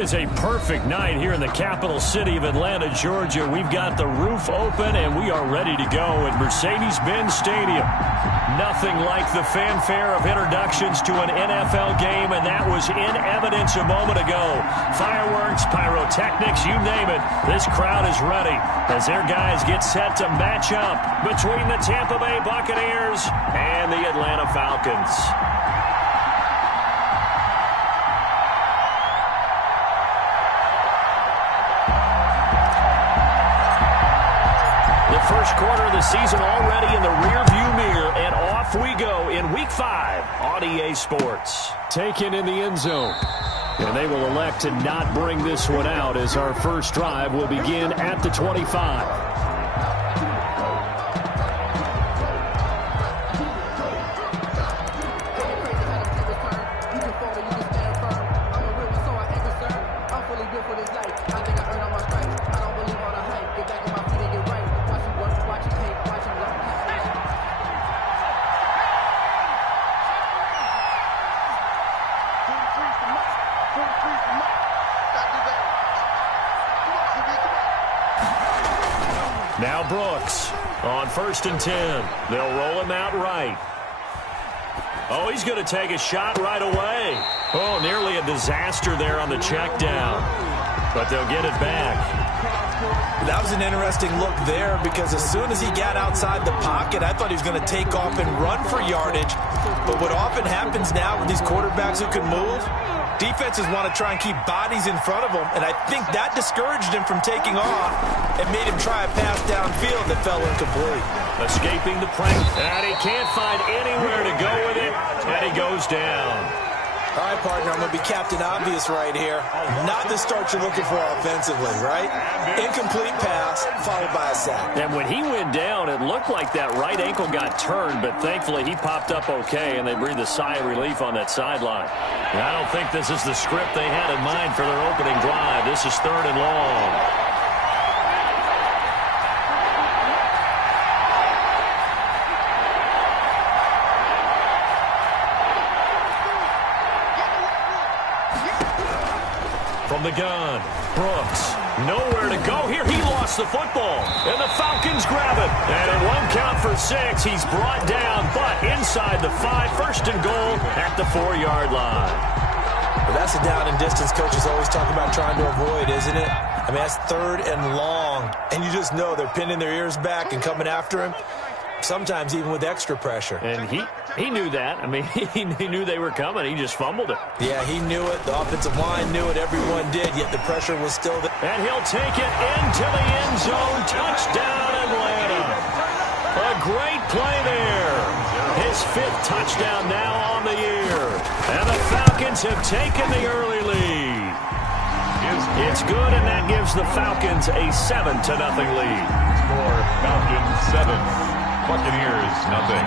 It's a perfect night here in the capital city of Atlanta, Georgia. We've got the roof open, and we are ready to go at Mercedes-Benz Stadium. Nothing like the fanfare of introductions to an NFL game, and that was in evidence a moment ago. Fireworks, pyrotechnics, you name it. This crowd is ready as their guys get set to match up between the Tampa Bay Buccaneers and the Atlanta Falcons. First quarter of the season already in the rearview mirror, and off we go in Week 5 on EA Sports. Taken in the end zone. And they will elect to not bring this one out as our first drive will begin at the 25. Now Brooks on 1st and 10. They'll roll him out right. Oh, he's going to take a shot right away. Oh, nearly a disaster there on the check down. But they'll get it back. That was an interesting look there because as soon as he got outside the pocket, I thought he was going to take off and run for yardage. But what often happens now with these quarterbacks who can move, defenses want to try and keep bodies in front of them, and I think that discouraged him from taking off and made him try a pass downfield that fell incomplete. Escaping the pressure, and he can't find anywhere to go with it, and he goes down. All right, partner, I'm going to be Captain Obvious right here. Not the start you're looking for offensively, right? Incomplete pass followed by a sack. And when he went down, it looked like that right ankle got turned, but thankfully he popped up okay, and they breathed a sigh of relief on that sideline. And I don't think this is the script they had in mind for their opening drive. This is 3rd and long. From the gun, Brooks, nowhere to go here. He lost the football, and the Falcons grab it. And it won't count for 6. He's brought down, but inside the 5, 1st and goal at the 4-yard line. Well, that's a down and distance coaches always talk about trying to avoid, isn't it? I mean, that's 3rd and long, and you just know they're pinning their ears back and coming after him. Sometimes even with extra pressure. And he knew that. I mean, he knew they were coming. He just fumbled it. Yeah, he knew it. The offensive line knew it. Everyone did, yet the pressure was still there. And he'll take it into the end zone. Touchdown, Atlanta. A great play there. His 5th touchdown now on the year. And the Falcons have taken the early lead. It's good, and that gives the Falcons a 7-0 lead. Score, Falcons 7. Buccaneers, nothing.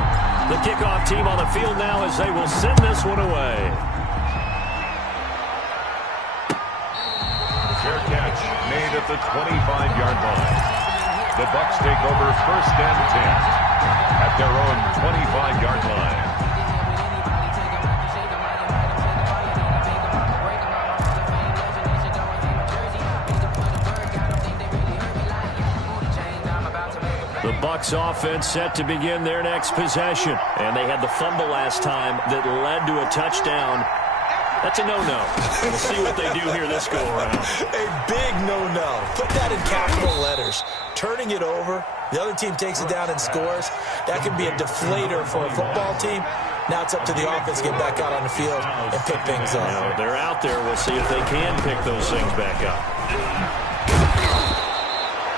The kickoff team on the field now as they will send this one away. Fair catch made at the 25-yard line. The Bucs take over 1st and 10 at their own 25-yard line. The Bucs offense set to begin their next possession. And they had the fumble last time that led to a touchdown. That's a no-no. We'll see what they do here this go-around. A big no-no. Put that in capital letters. Turning it over, the other team takes it down and scores. That can be a deflator for a football team. Now it's up to the offense to get back out on the field and pick things up. Now, they're out there. We'll see if they can pick those things back up.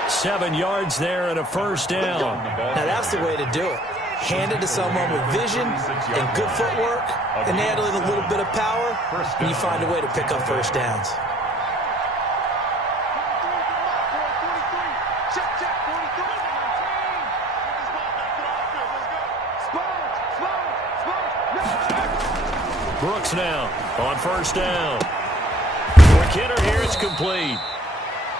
7 yards there and a 1st down. Now that's the way to do it. Hand it to someone with vision and good footwork, and add a little bit of power, and you find a way to pick up 1st downs. Brooks now on 1st down. For Kidder here, it's complete.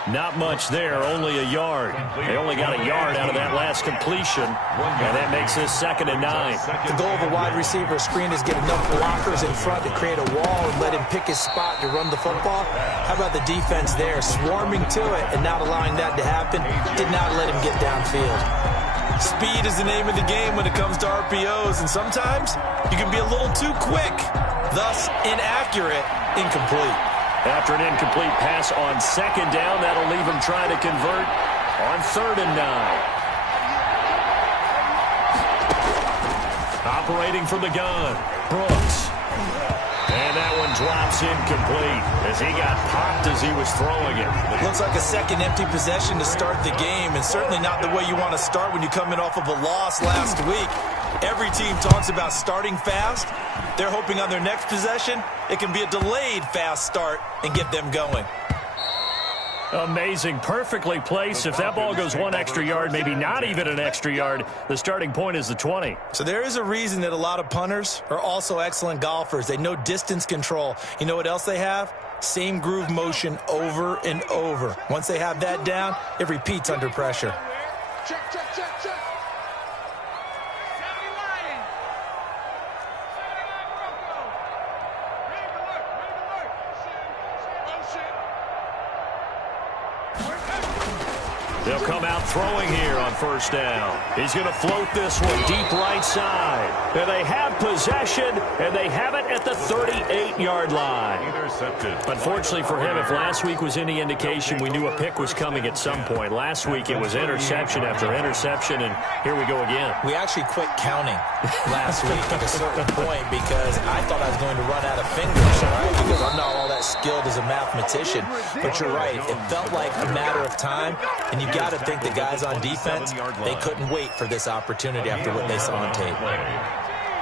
Not much there, only a yard. They only got a yard out of that last completion, and that makes this 2nd and 9. The goal of a wide receiver screen is get enough blockers in front to create a wall and let him pick his spot to run the football. How about the defense there, swarming to it and not allowing that to happen? Did not let him get downfield. Speed is the name of the game when it comes to RPOs, and sometimes you can be a little too quick, thus inaccurate, incomplete. After an incomplete pass on 2nd down, that'll leave him trying to convert on 3rd and 9. Operating from the gun, Brooks. And that one drops incomplete as he got popped as he was throwing it. Looks like a second empty possession to start the game, and certainly not the way you want to start when you come in off of a loss last week. Every team talks about starting fast. They're hoping on their next possession, it can be a delayed fast start and get them going. Amazing. Perfectly placed. If that ball goes 1 extra yard, maybe not even an extra yard, the starting point is the 20. So there is a reason that a lot of punters are also excellent golfers. They know distance control. You know what else they have? Same groove motion over and over. Once they have that down, it repeats under pressure. Check, check, check, check. They'll come out throwing here on 1st down. He's going to float this one deep right side. And they have possession, and they have it at the 38-yard line. Intercepted. Unfortunately for him, if last week was any indication, we knew a pick was coming at some point. Last week it was interception after interception, and here we go again. We actually quit counting last week at a certain point because I thought I was going to run out of fingers, right? Because I'm not all that skilled as a mathematician. But you're right. It felt like a matter of time, and you got to think the guys on defense, they couldn't wait for this opportunity after what they saw on tape.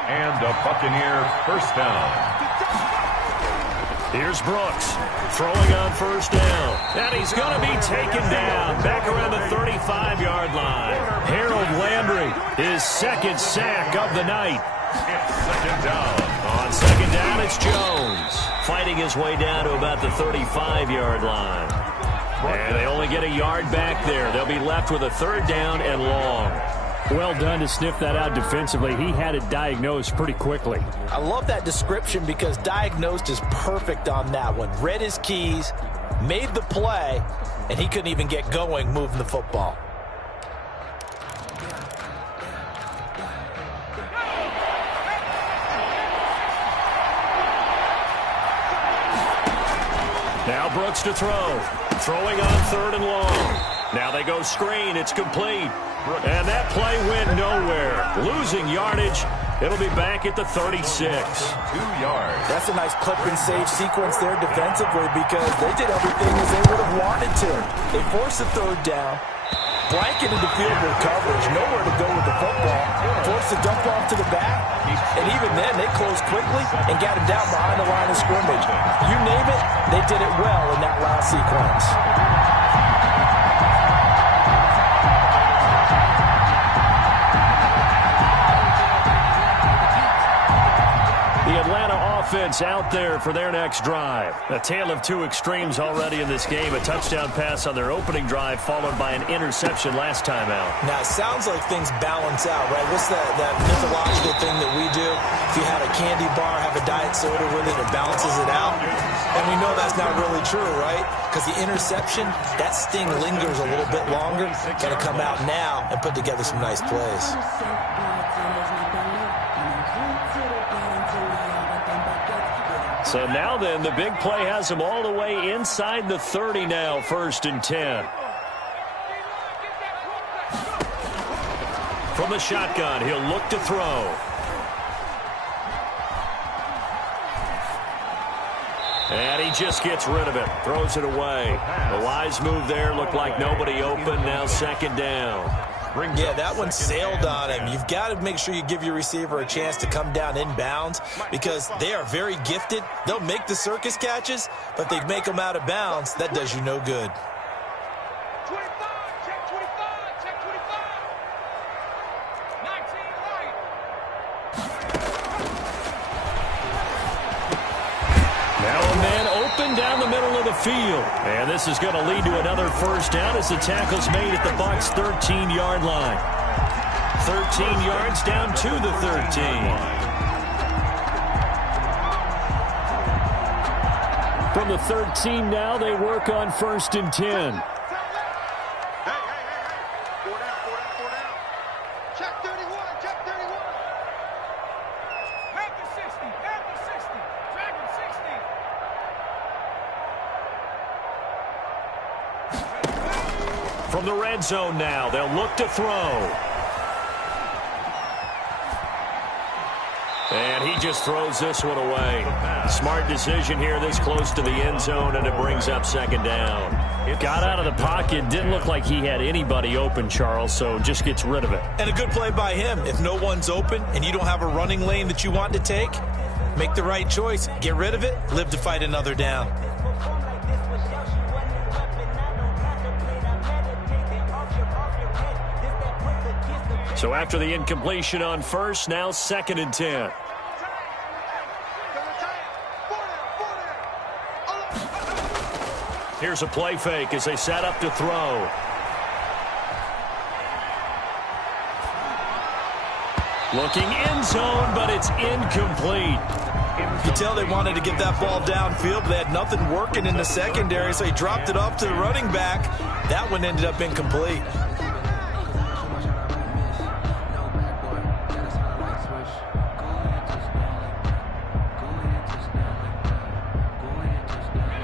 And a Buccaneer 1st down. Here's Brooks throwing on 1st down. And he's going to be taken down back around the 35-yard line. Harold Landry, his 2nd sack of the night. It's 2nd down. On 2nd down, it's Jones fighting his way down to about the 35-yard line. And they only get a yard back there. They'll be left with a 3rd down and long. Well done to sniff that out defensively. He had it diagnosed pretty quickly. I love that description because diagnosed is perfect on that one. Read his keys, made the play, and he couldn't even get going moving the football. Now Brooks to throw. Throwing on 3rd and long. Now they go screen. It's complete. And that play went nowhere. Losing yardage. It'll be back at the 36. 2 yards. That's a nice clip and save sequence there defensively because they did everything as they would have wanted to. They forced the 3rd down, blanketed the field with coverage, nowhere to go with the football, forced the dump off to the back, and even then they closed quickly and got him down behind the line of scrimmage. You name it, they did it well in that last sequence. The Atlanta offense out there for their next drive. A tale of 2 extremes already in this game. A touchdown pass on their opening drive followed by an interception last time out. Now, it sounds like things balance out, right? What's that mythological thing that we do? If you had a candy bar, have a diet soda with it, it balances it out. And we know that's not really true, right? Because the interception, that sting lingers a little bit longer. Got to come out now and put together some nice plays. So now then, the big play has him all the way inside the 30 now, 1st and 10. From the shotgun, he'll look to throw. And he just gets rid of it, throws it away. A wise move there, looked like nobody open, now 2nd down. Yeah, that one sailed on him. You've got to make sure you give your receiver a chance to come down inbounds because they are very gifted. They'll make the circus catches, but they make them out of bounds. That does you no good. 25, check 25, check 25. 19 right. Now a man open down the middle of the field. And this is going to lead to another first down as the tackle's made at the Bucs' 13-yard line. 13 yards down to the 13. From the 13 now, they work on 1st and 10. Hey. 4 down. Check 31. Back to 60. Drag him 60. From the red zone now, they'll look to throw. And he just throws this one away. Smart decision here this close to the end zone, and it brings up 2nd down. Got out of the pocket. Didn't look like he had anybody open, Charles, so just gets rid of it. And a good play by him. If no one's open and you don't have a running lane that you want to take, make the right choice. Get rid of it. Live to fight another down. So after the incompletion on 1st, now 2nd and 10. Here's a play fake as they set up to throw. Looking end zone, but it's incomplete. You can tell they wanted to get that ball downfield, but they had nothing working in the secondary, so he dropped it off to the running back. That one ended up incomplete.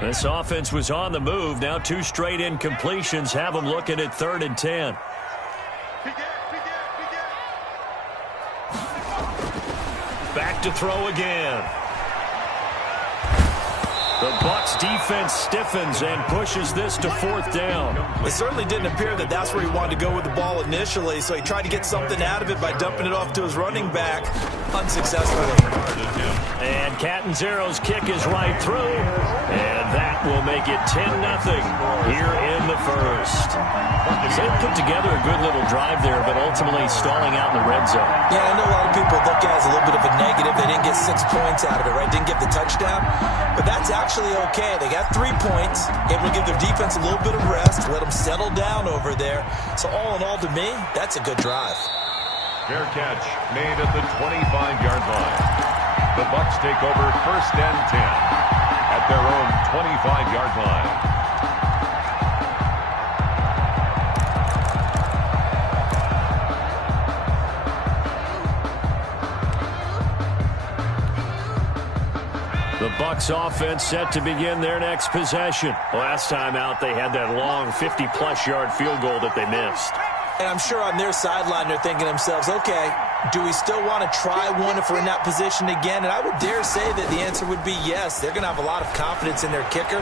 This offense was on the move. Now 2 straight incompletions have them looking at 3rd and 10. Back to throw again. The Bucs defense stiffens and pushes this to 4th down. It certainly didn't appear that that's where he wanted to go with the ball initially, so he tried to get something out of it by dumping it off to his running back unsuccessfully. And Catanzaro's kick is right through, and that will make it 10-0 here in the 1st. So they put together a good little drive there, but ultimately stalling out in the red zone. Yeah, I know a lot of people look at it as a little bit of a negative. They didn't get 6 points out of it, right? Didn't get the touchdown. But that's actually okay. They got 3 points. Able to give their defense a little bit of rest, let them settle down over there. So all in all, to me, that's a good drive. Fair catch made at the 25-yard line. The Bucs take over 1st and 10 at their own 25-yard line. The Bucs offense set to begin their next possession. Last time out, they had that long 50-plus yard field goal that they missed. And I'm sure on their sideline they're thinking to themselves, okay, do we still want to try one if we're in that position again? And I would dare say that the answer would be yes. They're going to have a lot of confidence in their kicker.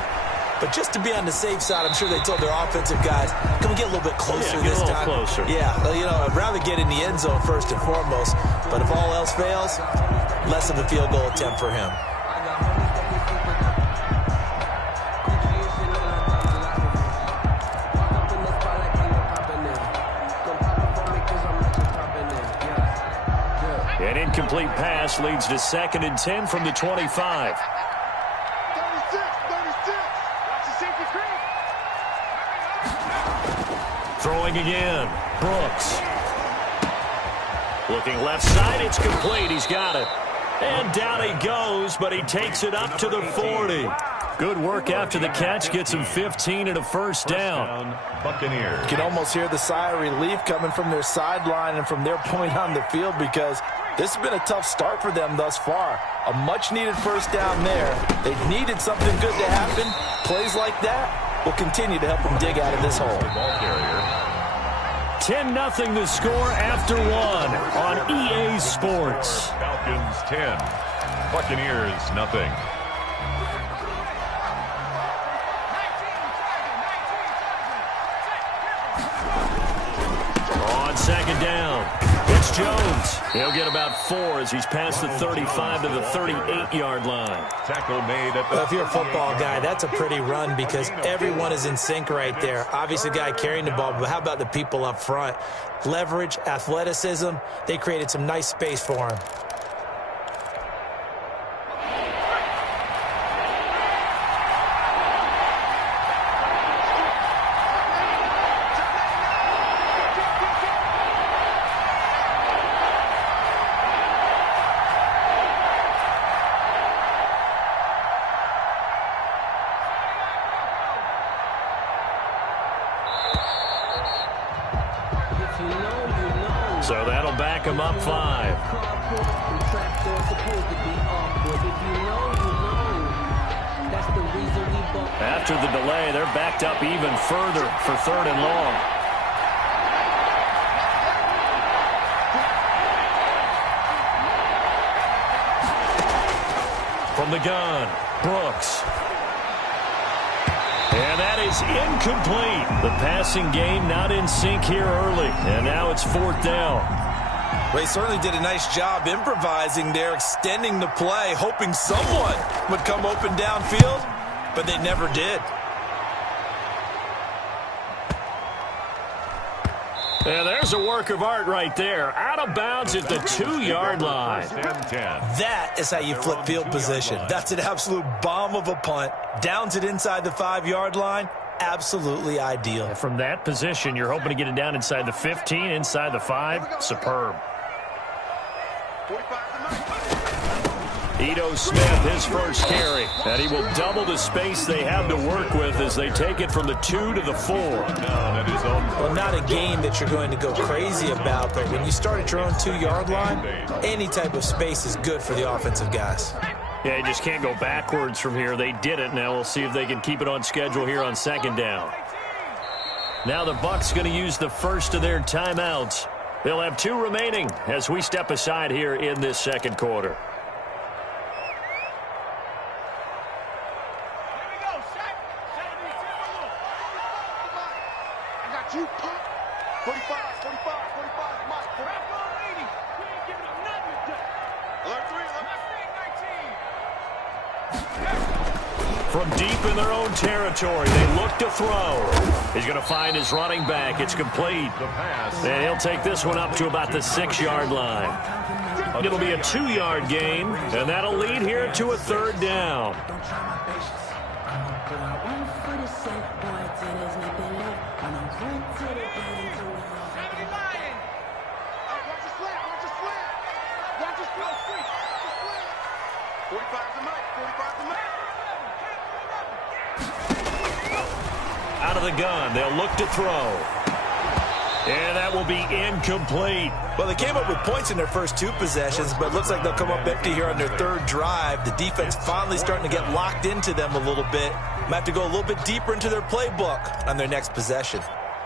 But just to be on the safe side, I'm sure they told their offensive guys, can we get a little bit closer this time? Closer. Yeah, you know, I'd rather get in the end zone first and foremost. But if all else fails, less of a field goal attempt for him. An incomplete pass leads to 2nd and 10 from the 25. 36. Watch the safety screen. Throwing again. Brooks. Looking left side. It's complete. He's got it. And down he goes, but he takes it up to the 40. Good work after the catch. Gets him 15 and a first down. Buccaneers. You can almost hear the sigh of relief coming from their sideline and from their point on the field, because this has been a tough start for them thus far. A much-needed first down there. They needed something good to happen. Plays like that will continue to help them dig out of this hole. Ball carrier. 10-0 the score after 1 on EA Sports. Falcons 10. Buccaneers nothing. On 2nd down, it's Jones. He'll get about 4 as he's past the 35 to the 38-yard line. Tackle made at the... Well, if you're a football guy, that's a pretty run because everyone is in sync right there. Obviously, the guy carrying the ball, but how about the people up front? Leverage, athleticism, they created some nice space for him. So that'll back him up 5. After the delay, they're backed up even further for 3rd and long. From the gun, Brooks. And that is incomplete. The passing game not in sync here early. And now it's 4th down. They certainly did a nice job improvising there, extending the play, hoping someone would come open downfield, but they never did. And there's a work of art right there. Out of bounds at the 2-yard line. That is how you flip field position. That's an absolute bomb of a punt. Downs it inside the 5-yard line. Absolutely ideal. From that position, you're hoping to get it down inside the 15, inside the 5. Superb. Ito Smith, his first carry. And he will double the space they have to work with as they take it from the 2 to the 4. Well, not a game that you're going to go crazy about, but when you start at your own 2-yard line, any type of space is good for the offensive guys. Yeah, you just can't go backwards from here. They did it. Now we'll see if they can keep it on schedule here on 2nd down. Now the Bucs going to use the first of their timeouts. They'll have 2 remaining as we step aside here in this 2nd quarter. From deep in their own territory, they look to throw. He's going to find his running back. It's complete. And he'll take this one up to about the 6-yard line. It'll be a 2-yard gain, and that'll lead here to a 3rd down. Out of the gun, they'll look to throw. And that will be incomplete. Well, they came up with points in their first 2 possessions, but it looks like they'll come up empty here on their 3rd drive. The defense finally starting to get locked into them a little bit. Might have to go a little bit deeper into their playbook on their next possession.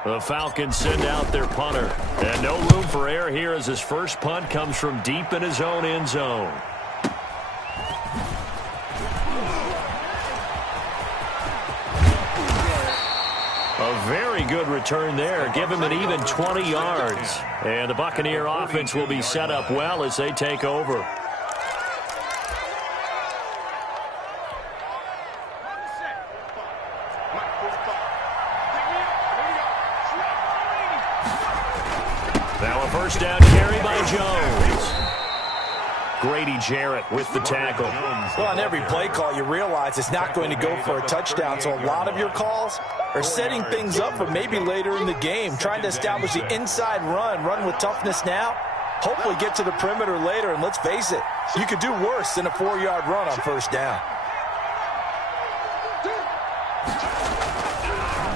The Falcons send out their punter. And no room for error here as his first punt comes from deep in his own end zone. A very good return there. Give him an even 20 yards. And the Buccaneer offense will be set up well as they take over. Now a first down carry by Jones. Grady Jarrett with the tackle. Well, on every play call, you realize it's not going to go for a touchdown, so a lot of your calls are setting things up for maybe later in the game, trying to establish the inside run with toughness now, hopefully get to the perimeter later, and let's face it, you could do worse than a 4-yard run on first down.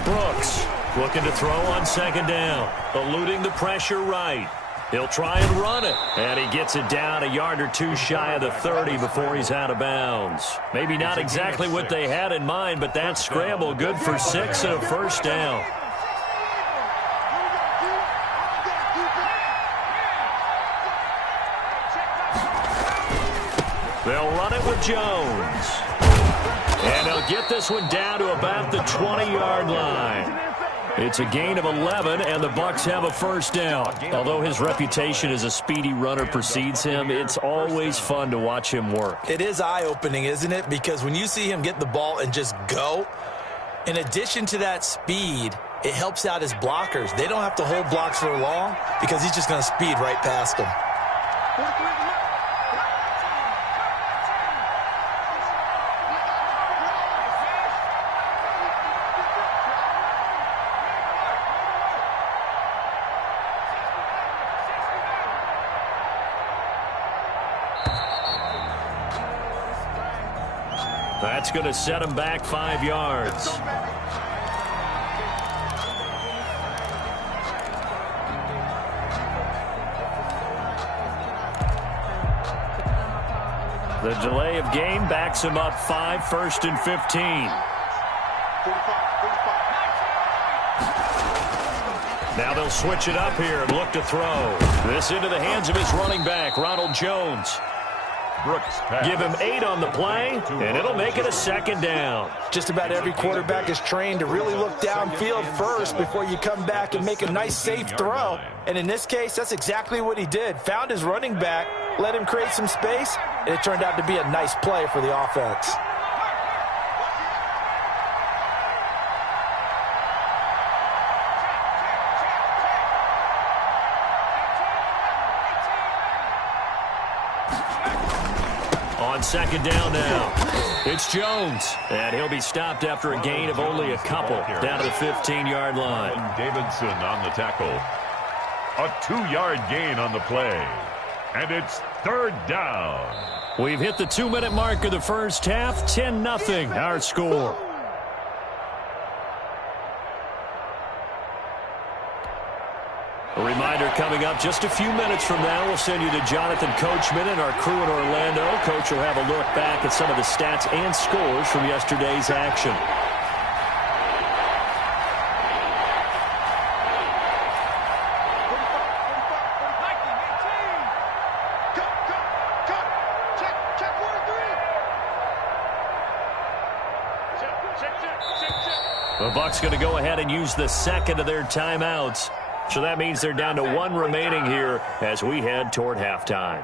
Brooks looking to throw on 2nd down, eluding the pressure right. He'll try and run it, and he gets it down a yard or 2 shy of the 30 before he's out of bounds. Maybe not exactly what they had in mind, but that scramble good for 6 and a first down. They'll run it with Jones. And they'll get this one down to about the 20-yard line. It's a gain of 11, and the Bucs have a first down. Although his reputation as a speedy runner precedes him, it's always fun to watch him work. It is eye-opening, isn't it? Because when you see him get the ball and just go, in addition to that speed, it helps out his blockers. They don't have to hold blocks for long because he's just going to speed right past them. That's going to set him back 5 yards. The delay of game backs him up 5, 1st and 15. Now they'll switch it up here and look to throw. This into the hands of his running back, Ronald Jones. Give him 8 on the play, and it'll make it a 2nd down. Just about every quarterback is trained to really look downfield first before you come back and make a nice, safe throw. And in this case, that's exactly what he did. Found his running back, let him create some space, and it turned out to be a nice play for the offense. On 2nd down now, it's Jones, and he'll be stopped after a gain of only a couple down to the 15-yard line. Davidson on the tackle. A 2-yard gain on the play, and it's 3rd down. We've hit the 2-minute mark of the first half, 10-0 our score. A reminder coming up just a few minutes from now, we'll send you to Jonathan Coachman and our crew in Orlando. Coach will have a look back at some of the stats and scores from yesterday's action. The Bucs going to go ahead and use the 2nd of their timeouts. So that means they're down to 1 remaining here as we head toward halftime.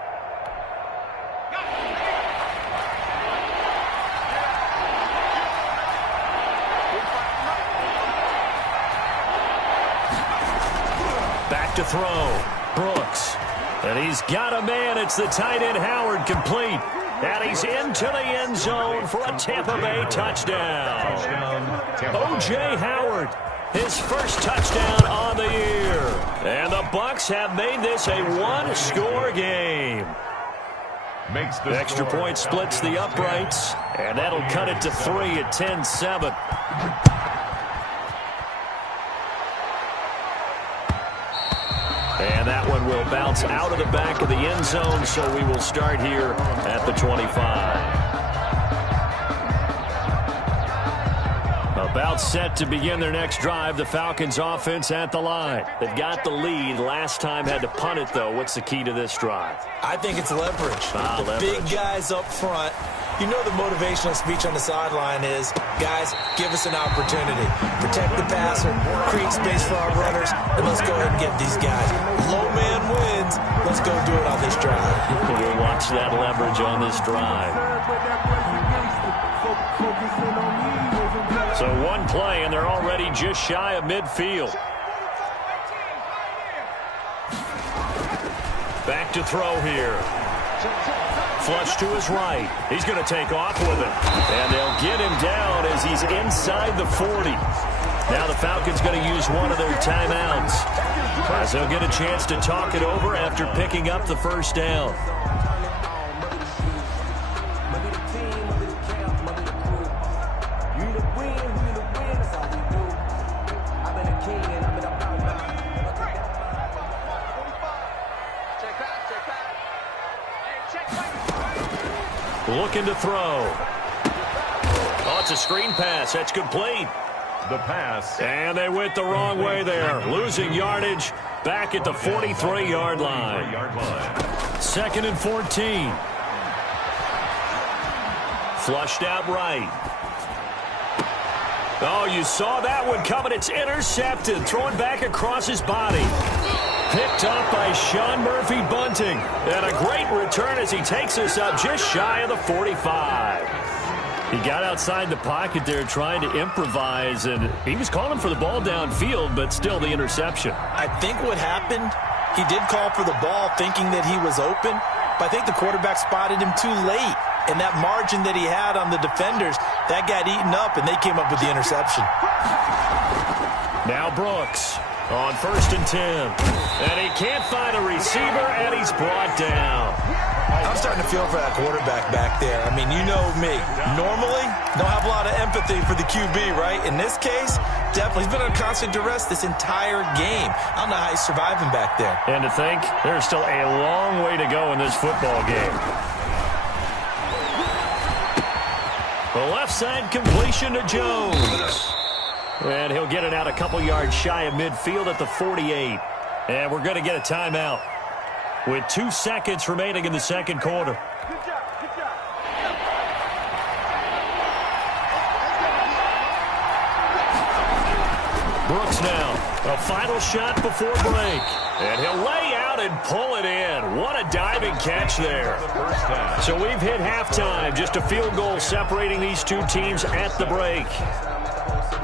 Back to throw. Brooks. And he's got a man. It's the tight end Howard, complete. And he's into the end zone for a Tampa Bay touchdown. O.J. Howard. His first touchdown on the year. And the Bucs have made this a 1-score game. The extra point splits the uprights, and that'll cut it to 3 at 10-7. And that one will bounce out of the back of the end zone, so we will start here at the 25. About set to begin their next drive. The Falcons offense at the line. They've got the lead. Last time had to punt it, though. What's the key to this drive? I think it's leverage. The big guys up front. You know the motivational speech on the sideline is, guys, give us an opportunity. Protect the passer, create space for our runners, and let's go ahead and get these guys. Low man wins. Let's go do it on this drive. We'll watch that leverage on this drive. So 1 play, and they're already just shy of midfield. Back to throw here. Flush to his right. He's going to take off with it. And they'll get him down as he's inside the 40. Now the Falcons going to use one of their timeouts, as they'll get a chance to talk it over after picking up the first down. Looking to throw. Oh, it's a screen pass. That's complete. The pass. And they went the wrong way there. Losing yardage back at the 43-yard line. 2nd and 14. Flushed out right. Oh, you saw that one coming. It's intercepted. Throwing back across his body. Picked up by Sean Murphy Bunting. And a great return as he takes us up just shy of the 45. He got outside the pocket there trying to improvise, and he was calling for the ball downfield, but still the interception. I think what happened, he did call for the ball thinking that he was open, but I think the quarterback spotted him too late. And that margin that he had on the defenders, that got eaten up, and they came up with the interception. Now Brooks on 1st and 10. And he can't find a receiver, and he's brought down. I'm starting to feel for that quarterback back there. I mean, you know me. Normally, don't have a lot of empathy for the QB, right? In this case, definitely. He's been under constant duress this entire game. I don't know how he's surviving back there. And to think, there's still a long way to go in this football game. The left side completion to Jones. And he'll get it out a couple yards shy of midfield at the 48. And we're going to get a timeout with 2 seconds remaining in the second quarter. Brooks now. A final shot before break. And he'll lay out and pull it in. What a diving catch there. So we've hit halftime. Just a field goal separating these two teams at the break.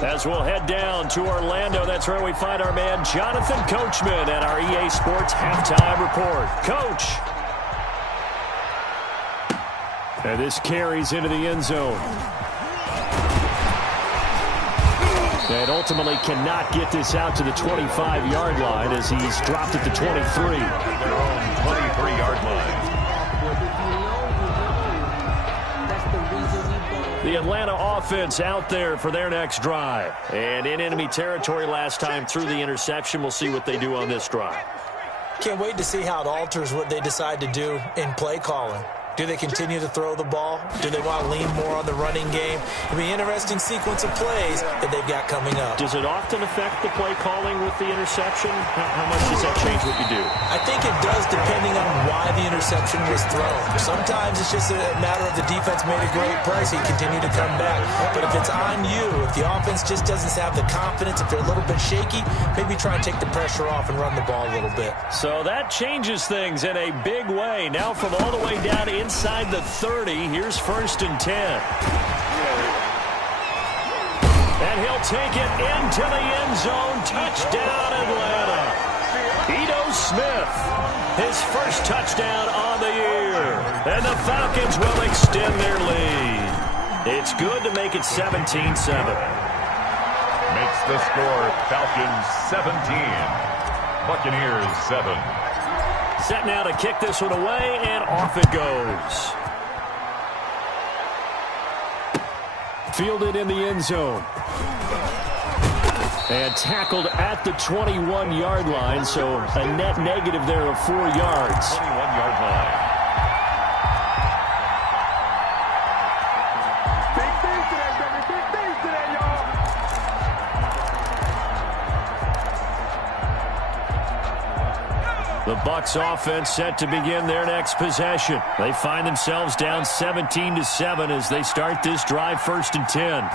As we'll head down to Orlando, that's where we find our man Jonathan Coachman at our EA Sports Halftime Report. Coach. And this carries into the end zone. And ultimately cannot get this out to the 25-yard line as he's dropped at the 23. Their own 23-yard line. The Atlanta offense out there for their next drive. And in enemy territory last time through the interception. We'll see what they do on this drive. Can't wait to see how it alters what they decide to do in play calling. Do they continue to throw the ball? Do they want to lean more on the running game? It'll be an interesting sequence of plays that they've got coming up. Does it often affect the play calling with the interception? How much does that change what you do? I think it does depending on why the interception was thrown. Sometimes it's just a matter of the defense made a great play, so you continue to come back. But if it's on you, if the offense just doesn't have the confidence, if they're a little bit shaky, maybe try and take the pressure off and run the ball a little bit. So that changes things in a big way. Now from all the way down inside the 30, here's 1st and 10. And he'll take it into the end zone. Touchdown, Atlanta. Ito Smith, his first touchdown on the year. And the Falcons will extend their lead. It's good to make it 17-7. Makes the score Falcons 17. Buccaneers 7. Set now to kick this one away, and off it goes. Fielded in the end zone. And tackled at the 21-yard line, so a net negative there of 4 yards. 21-yard line. Big things today, baby. Big things today, y'all. The Bucs offense set to begin their next possession. They find themselves down 17-7 as they start this drive, 1st and 10.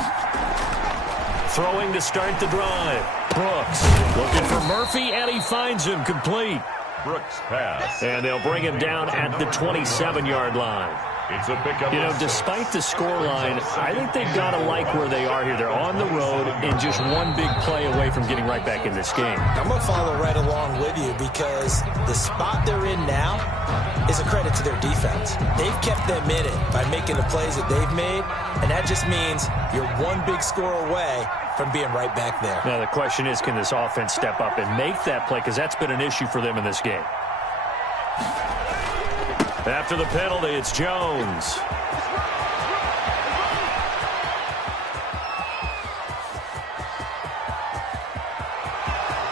Throwing to start the drive. Brooks looking for Murphy, and he finds him complete. Brooks pass. And they'll bring him down at the 27-yard line. It's a pickup. You know, despite the scoreline, I think they've got to like where they are here. They're on the road and just one big play away from getting right back in this game. I'm going to follow right along with you because the spot they're in now is a credit to their defense. They've kept them in it by making the plays that they've made, and that just means you're one big score away from being right back there. Now, the question is, can this offense step up and make that play? Because that's been an issue for them in this game. After the penalty, it's Jones.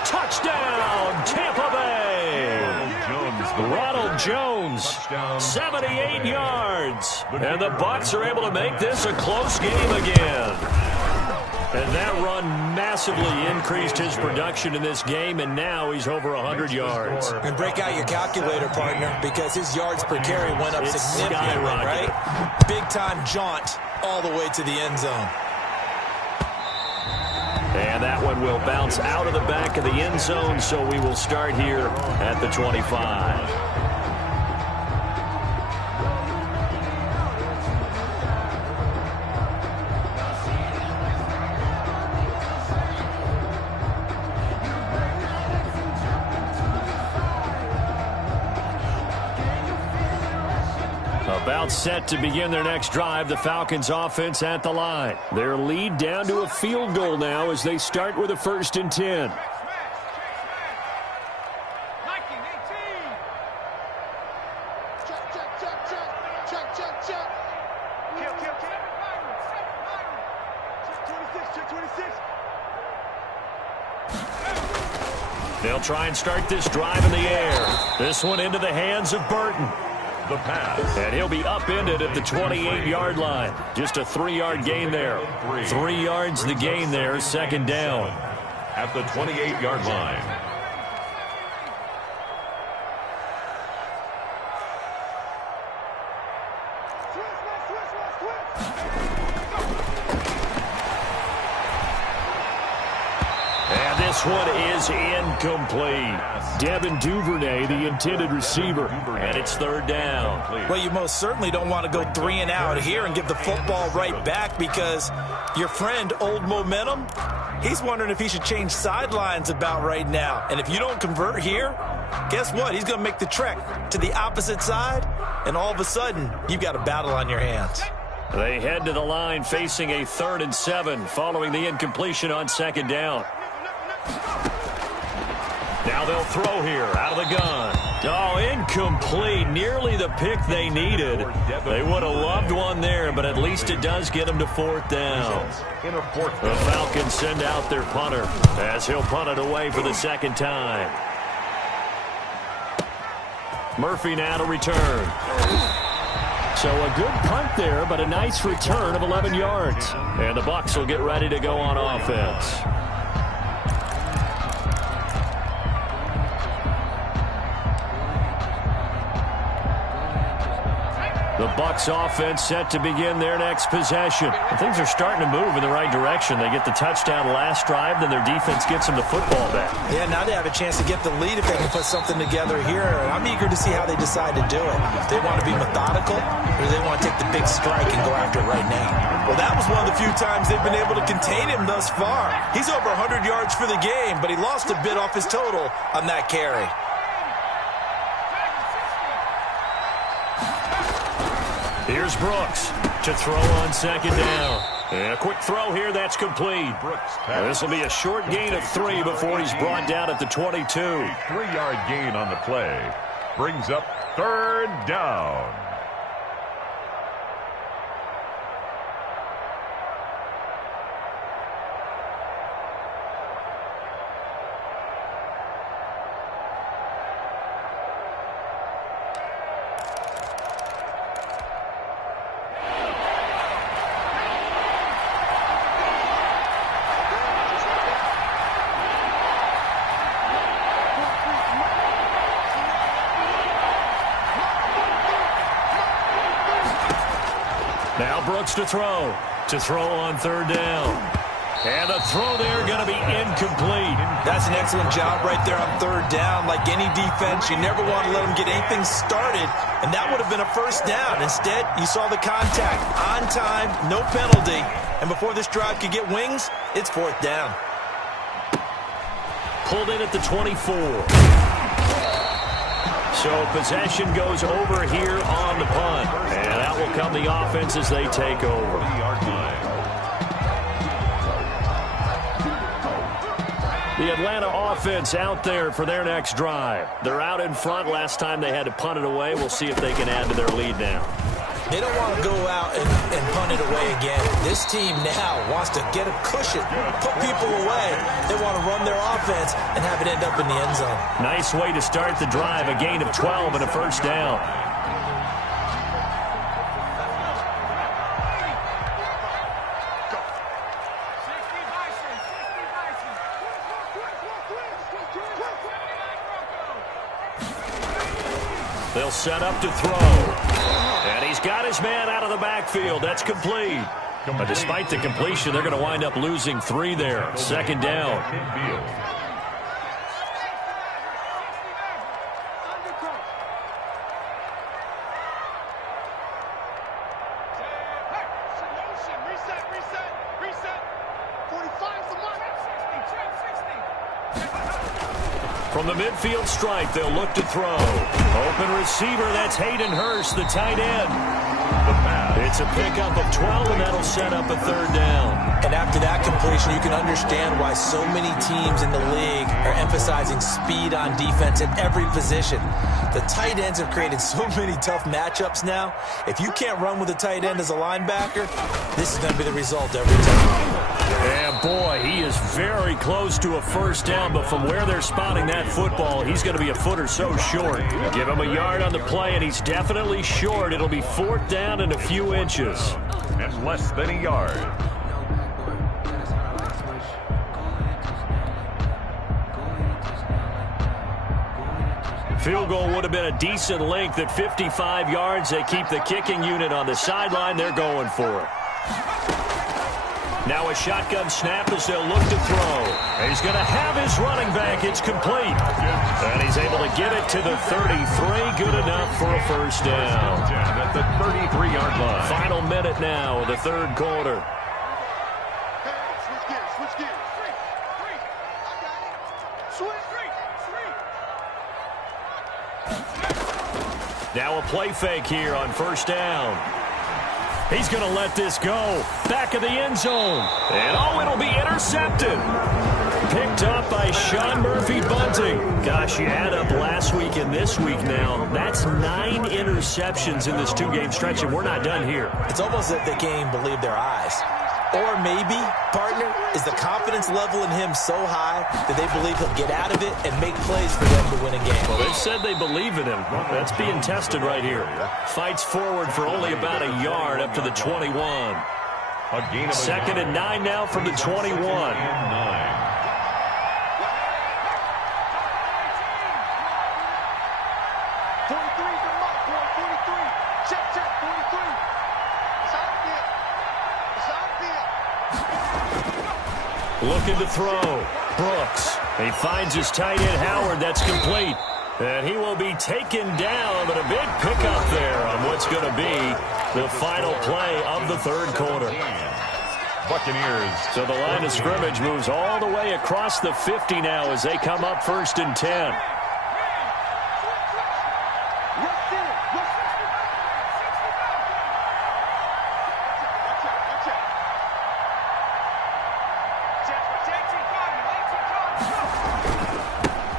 Touchdown, Tampa Bay! Ronald Jones, 78 yards. And the Bucs are able to make this a close game again. And that run massively increased his production in this game, and now he's over 100 yards. And break out your calculator, partner, because his yards per carry went up significantly, right? Big-time jaunt all the way to the end zone. And that one will bounce out of the back of the end zone, so we will start here at the 25. About set to begin their next drive, the Falcons offense at the line. Their lead down to a field goal now as they start with a 1st and 10. 19-18. Check, check, check, check. Check, check, check. Kill, kill, kill. Check 26, check 26. They'll try and start this drive in the air. This one into the hands of Burton. The pass. And he'll be upended at the 28-yard line. Just a 3-yard gain there. 3 yards the gain there, second down. At the 28-yard line. And this one is incomplete. Devin Duvernay, the intended receiver. And it's third down. Well, you most certainly don't want to go 3 and out here and give the football right back, because your friend, Old Momentum, he's wondering if he should change sidelines about right now. And if you don't convert here, guess what? He's going to make the trek to the opposite side, and all of a sudden, you've got a battle on your hands. They head to the line facing a 3rd and 7 following the incompletion on second down. Now they'll throw here out of the gun. Oh, incomplete. Nearly the pick they needed. They would have loved one there, but at least it does get them to 4th down. The Falcons send out their punter as he'll punt it away for the second time. Murphy now to return. So a good punt there, but a nice return of 11 yards. And the Bucs will get ready to go on offense. The Bucs offense set to begin their next possession. And things are starting to move in the right direction. They get the touchdown last drive, then their defense gets them the football back. Yeah, now they have a chance to get the lead if they can put something together here. And I'm eager to see how they decide to do it. If they want to be methodical, or do they want to take the big strike and go after it right now? Well, that was one of the few times they've been able to contain him thus far. He's over 100 yards for the game, but he lost a bit off his total on that carry. Here's Brooks to throw on second down. And a quick throw here, that's complete. This will be a short gain of 3 before he's brought down at the 22. A 3-yard gain on the play brings up 3rd down. Now Brooks to throw on 3rd down. And the throw there going to be incomplete. That's an excellent job right there on 3rd down. Like any defense, you never want to let them get anything started, and that would have been a 1st down. Instead, you saw the contact on time, no penalty, and before this drive could get wings, it's 4th down. Pulled in at the 24. So possession goes over here on the punt. And that will come the offense as they take over. The Atlanta offense out there for their next drive. They're out in front. Last time they had to punt it away. We'll see if they can add to their lead now. They don't want to go out and punt it away again. This team now wants to get a cushion, put people away. They want to run their offense and have it end up in the end zone. Nice way to start the drive. A gain of 12 and a 1st down. They'll set up to throw. And he's got his man out of the backfield. That's complete. But despite the completion, they're going to wind up losing 3 there. 2nd down. From the midfield stripe, they'll look to throw. Open receiver, that's Hayden Hurst, the tight end. It's a pickup of 12, and that'll set up a 3rd down. And after that completion, you can understand why so many teams in the league are emphasizing speed on defense at every position. The tight ends have created so many tough matchups now. If you can't run with a tight end as a linebacker, this is going to be the result every time. And boy, he is very close to a first down, but from where they're spotting that football, he's going to be a foot or so short. Give him a yard on the play, and he's definitely short. It'll be 4th down and a few inches. And less than a yard. Field goal would have been a decent length at 55 yards. They keep the kicking unit on the sideline. They're going for it. Now a shotgun snap as they'll look to throw. He's going to have his running back. It's complete. And he's able to get it to the 33. Good enough for a first down. At the 33-yard line. Final minute now of the third quarter. Switch gears, switch gears. I got it. Switch. Now a play fake here on first down. He's going to let this go. Back of the end zone. And oh, it'll be intercepted. Picked up by Sean Murphy-Bunting. Gosh, you add up last week and this week now. That's 9 interceptions in this 2-game stretch, and we're not done here. It's almost as if they can't even believe their eyes. Or maybe, partner, is the confidence level in him so high that they believe he'll get out of it and make plays for them to win a game. Well, they've said they believe in him. That's being tested right here. Fights forward for only about a yard up to the 21. Second and 9 now from the 21. Looking to throw. Brooks. He finds his tight end, Howard. That's complete. And he will be taken down, but a big pickup there on what's going to be the final play of the third quarter. Buccaneers. So the line of scrimmage moves all the way across the 50 now as they come up 1st and 10.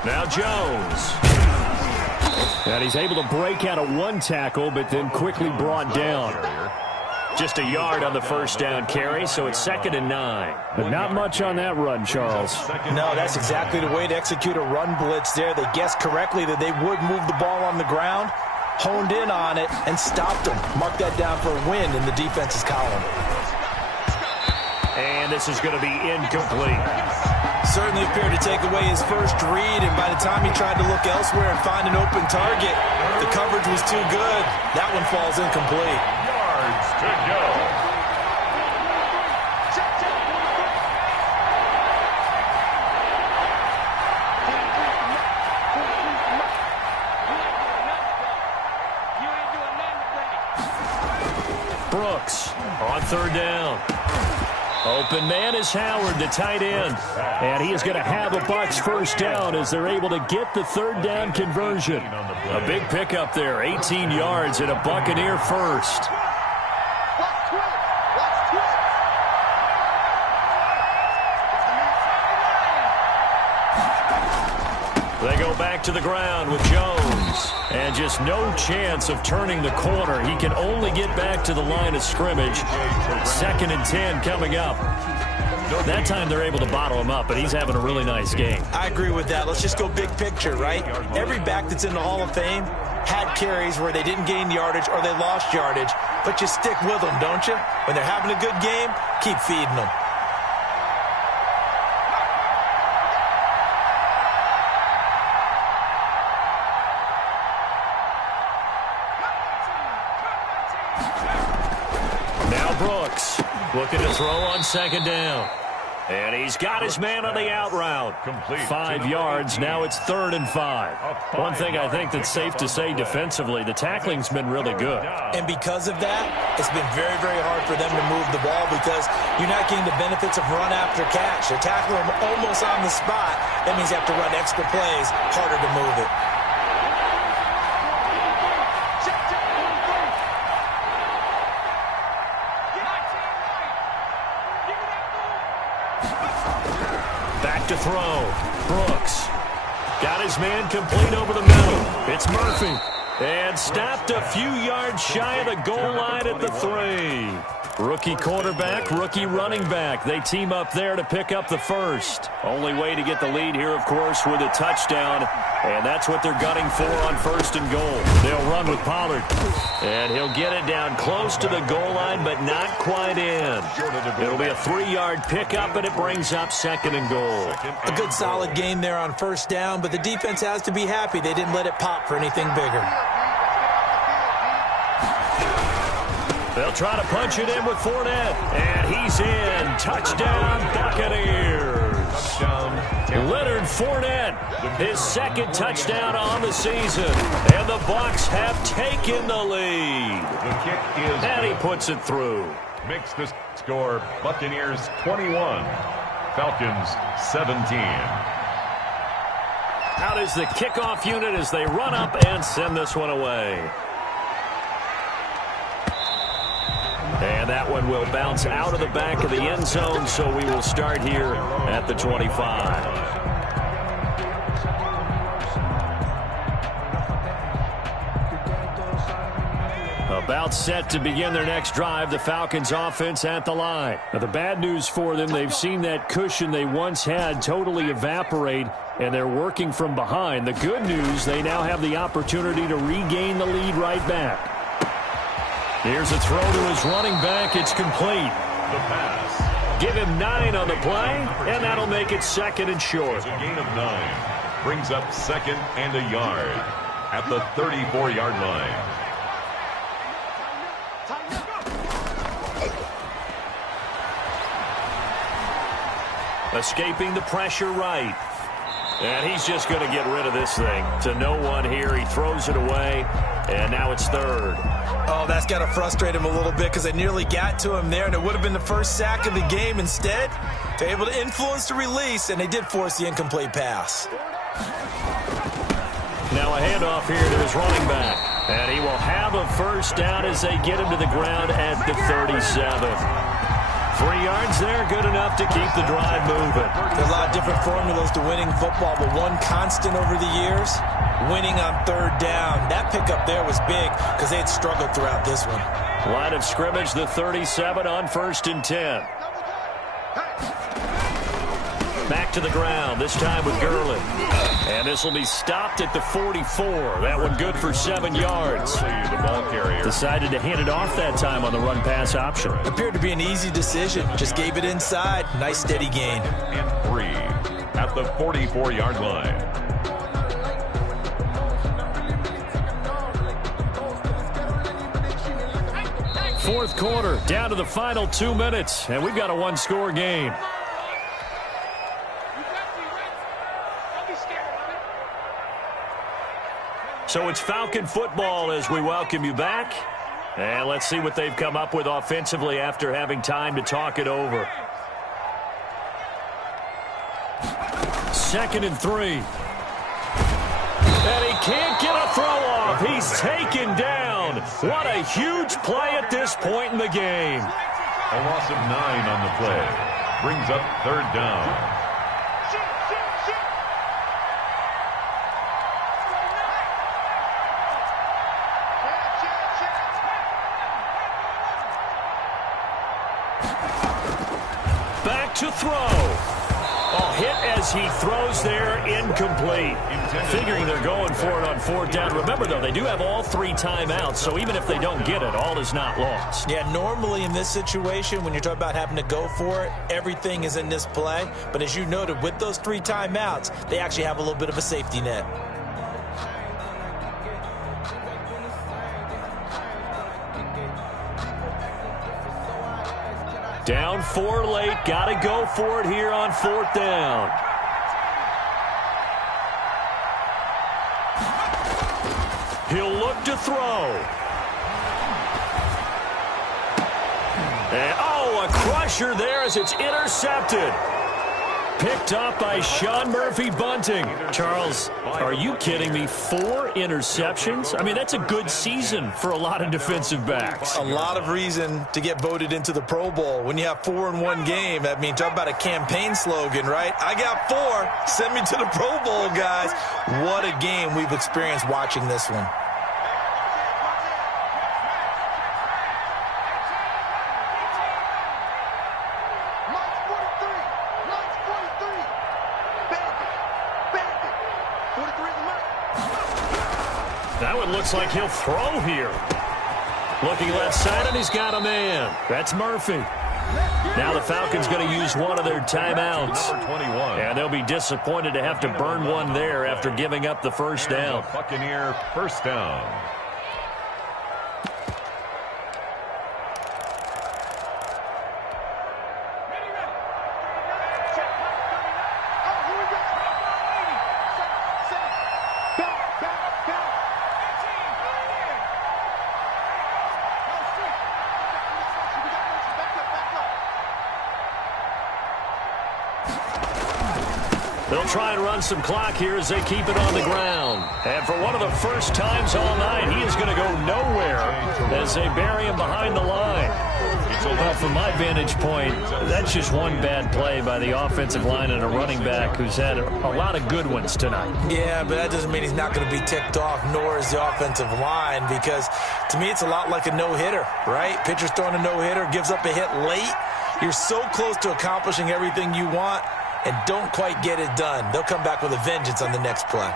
Now Jones. And he's able to break out of one tackle, but then quickly brought down. Just a yard on the first down carry, so it's 2nd and 9. But not much on that run, Charles. No, that's exactly the way to execute a run blitz there. They guessed correctly that they would move the ball on the ground, honed in on it, and stopped them. Mark that down for a win in the defense's column. And this is going to be incomplete. Certainly appeared to take away his first read, and by the time he tried to look elsewhere and find an open target, the coverage was too good. That one falls incomplete. Yards to go. Brooks on 3rd down. Open man is Howard, the tight end. And he is going to have a Bucs first down as they're able to get the 3rd down conversion. A big pickup there, 18 yards and a Buccaneer first. They go back to the ground with Jones. And just no chance of turning the corner. He can only get back to the line of scrimmage. 2nd and 10 coming up. That time they're able to bottle him up, but he's having a really nice game. I agree with that. Let's just go big picture, right? Every back that's in the Hall of Fame had carries where they didn't gain yardage or they lost yardage. But you stick with them, don't you? When they're having a good game, keep feeding them. Brooks looking to throw on 2nd down. And he's got his man on the out route. 5 yards. Now it's 3rd and 5. One thing I think that's safe to say defensively, the tackling's been really good. And because of that, it's been very, very hard for them to move the ball because you're not getting the benefits of run after catch. They're tackling them almost on the spot. That means you have to run extra plays, harder to move it. Back to throw. Brooks got his man complete over the middle. It's Murphy. And stopped a few yards shy of the goal line at the 3. Rookie quarterback, rookie running back. They team up there to pick up the first. Only way to get the lead here, of course, with a touchdown. And that's what they're gunning for on 1st and goal. They'll run with Pollard. And he'll get it down close to the goal line, but not quite in. It'll be a 3-yard pickup, and it brings up 2nd and goal. A good solid game there on 1st down, but the defense has to be happy they didn't let it pop for anything bigger. They'll try to punch it in with Fournette, and he's in. Touchdown, Buccaneers. Leonard Fournette, his 2nd touchdown on the season, and the Bucs have taken the lead. The kick is and he puts it through. Makes the score Buccaneers 21, Falcons 17. Out is the kickoff unit as they run up and send this one away. And that one will bounce out of the back of the end zone, so we will start here at the 25. About set to begin their next drive, the Falcons offense at the line. Now, the bad news for them, they've seen that cushion they once had totally evaporate, and they're working from behind. The good news, they now have the opportunity to regain the lead right back. Here's a throw to his running back. It's complete. The pass. Give him 9 on the play, and that'll make it 2nd and short. It's a gain of 9. Brings up 2nd and a yard at the 34-yard line. Escaping the pressure right. And he's just going to get rid of this thing. To no one here. He throws it away, and now it's 3rd. Oh, that's got to frustrate him a little bit because they nearly got to him there, and it would have been the first sack of the game. Instead, they're able to influence the release, and they did force the incomplete pass. Now a handoff here to his running back. And he will have a 1st down as they get him to the ground at the 37. 3 yards there, good enough to keep the drive moving. There's a lot of different formulas to winning football, but one constant over the years, winning on 3rd down. That pickup there was big because they had struggled throughout this one. Line of scrimmage, the 37 on 1st and 10. Back to the ground, this time with Gurley. And this will be stopped at the 44. That one good for 7 yards. The ball carrier decided to hand it off that time on the run-pass option. Appeared to be an easy decision. Just gave it inside. Nice steady gain. and 3 at the 44-yard line. Fourth quarter, down to the final 2 minutes, and we've got a 1-score game. So it's Falcon football as we welcome you back. And let's see what they've come up with offensively after having time to talk it over. 2nd and 3. And he can't get a throw off. He's taken down. What a huge play at this point in the game. A loss of 9 on the play. Brings up 3rd down. Back to throw. Hit as he throws there, incomplete. Figuring they're going for it on 4th down. Remember, though, they do have all 3 timeouts, so even if they don't get it, all is not lost. Yeah, normally in this situation, when you're talking about having to go for it, everything is in this play. But as you noted, with those 3 timeouts, they actually have a little bit of a safety net. Down 4 late. Got to go for it here on 4th down. He'll look to throw. And, a crusher there as it's intercepted. Picked up by Sean Murphy Bunting. Charles, are you kidding me? 4 interceptions? I mean, that's a good season for a lot of defensive backs. A lot of reason to get voted into the Pro Bowl. When you have 4 in one game, I mean, talk about a campaign slogan, right? I got 4. Send me to the Pro Bowl, guys. What a game we've experienced watching this one. That one looks like he'll throw here. Looking left side, and he's got a man. That's Murphy. Now the Falcons going to use one of their timeouts. Number 21. And they'll be disappointed to have to burn one there after giving up the first down. Buccaneer first down. They'll try and run some clock here as they keep it on the ground. And for one of the first times all night, he is going to go nowhere as they bury him behind the line. Well, from my vantage point, that's just one bad play by the offensive line and a running back who's had a lot of good ones tonight. Yeah, but that doesn't mean he's not going to be ticked off, nor is the offensive line, because to me it's a lot like a no-hitter, right? Pitcher's throwing a no-hitter, gives up a hit late. You're so close to accomplishing everything you want and don't quite get it done. They'll come back with a vengeance on the next play.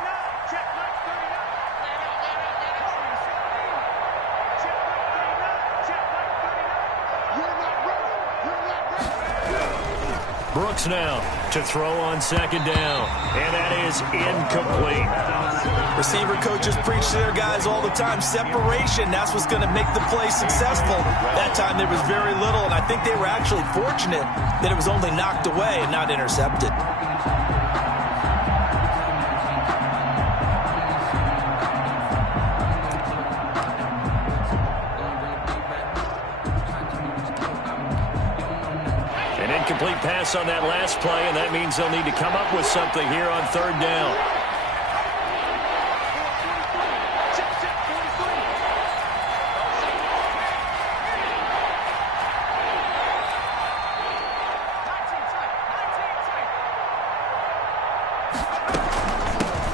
Brooks now to throw on second down, and that is incomplete. Receiver coaches preach to their guys all the time. Separation, that's what's going to make the play successful. That time there was very little, and I think they were actually fortunate that it was only knocked away and not intercepted. An incomplete pass on that last play, and that means they'll need to come up with something here on third down.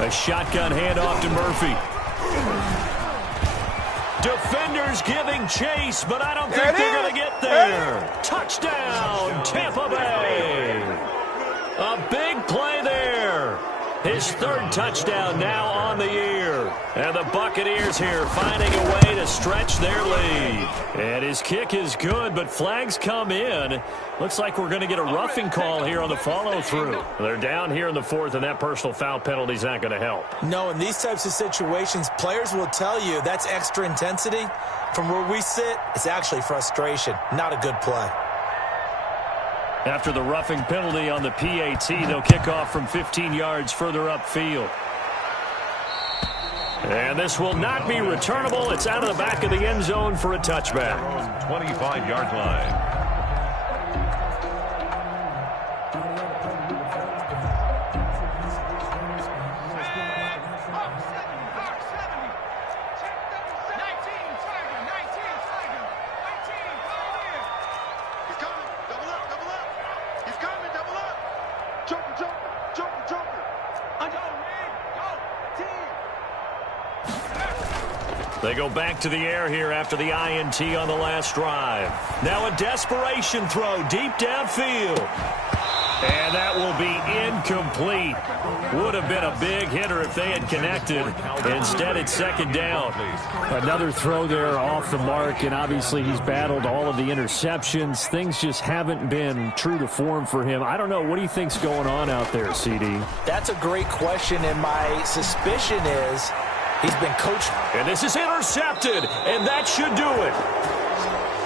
A shotgun handoff to Murphy. Defenders giving chase, but I don't think they're going to get there. Touchdown, Tampa Bay. A big play there. His third touchdown now on the year. And the Buccaneers here finding a way to stretch their lead. And his kick is good, but flags come in. Looks like we're going to get a roughing call here on the follow-through. They're down here in the fourth, and that personal foul penalty is not going to help. No, in these types of situations, players will tell you that's extra intensity. From where we sit, it's actually frustration, not a good play. After the roughing penalty on the PAT, they'll kick off from 15 yards further upfield. And this will not be returnable. It's out of the back of the end zone for a touchback. 25-yard line. They go back to the air here after the INT on the last drive. Now a desperation throw deep downfield. And that will be incomplete. Would have been a big hitter if they had connected. Instead, it's second down. Another throw there off the mark, and obviously he's battled all of the interceptions. Things just haven't been true to form for him. I don't know. What do you think's going on out there, CD? That's a great question, and my suspicion is he's been coached. And this is intercepted, and that should do it.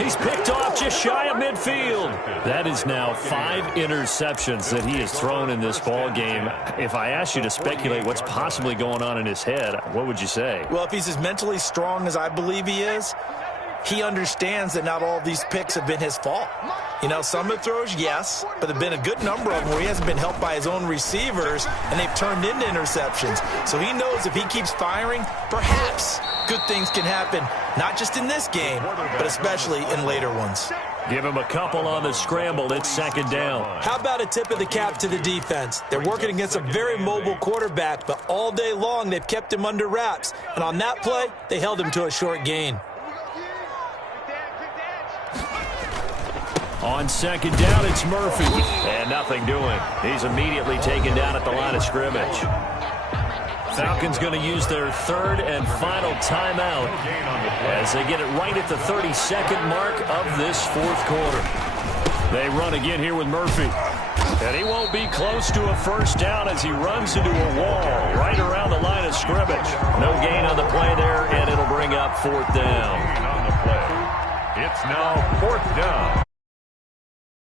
He's picked off just shy of midfield. That is now 5 interceptions that he has thrown in this ball game. If I asked you to speculate what's possibly going on in his head, what would you say? Well, if he's as mentally strong as I believe he is, he understands that not all of these picks have been his fault. You know, some of the throws, yes, but there have been a good number of them where he hasn't been helped by his own receivers, and they've turned into interceptions. So he knows if he keeps firing, perhaps good things can happen, not just in this game, but especially in later ones. Give him a couple on the scramble. It's second down. How about a tip of the cap to the defense? They're working against a very mobile quarterback, but all day long they've kept him under wraps. And on that play, they held him to a short gain. On second down, it's Murphy. And nothing doing. He's immediately taken down at the line of scrimmage. Falcons going to use their third and final timeout as they get it right at the 32nd mark of this fourth quarter. They run again here with Murphy. And he won't be close to a first down as he runs into a wall right around the line of scrimmage. No gain on the play there, and it'll bring up fourth down. It's now fourth down.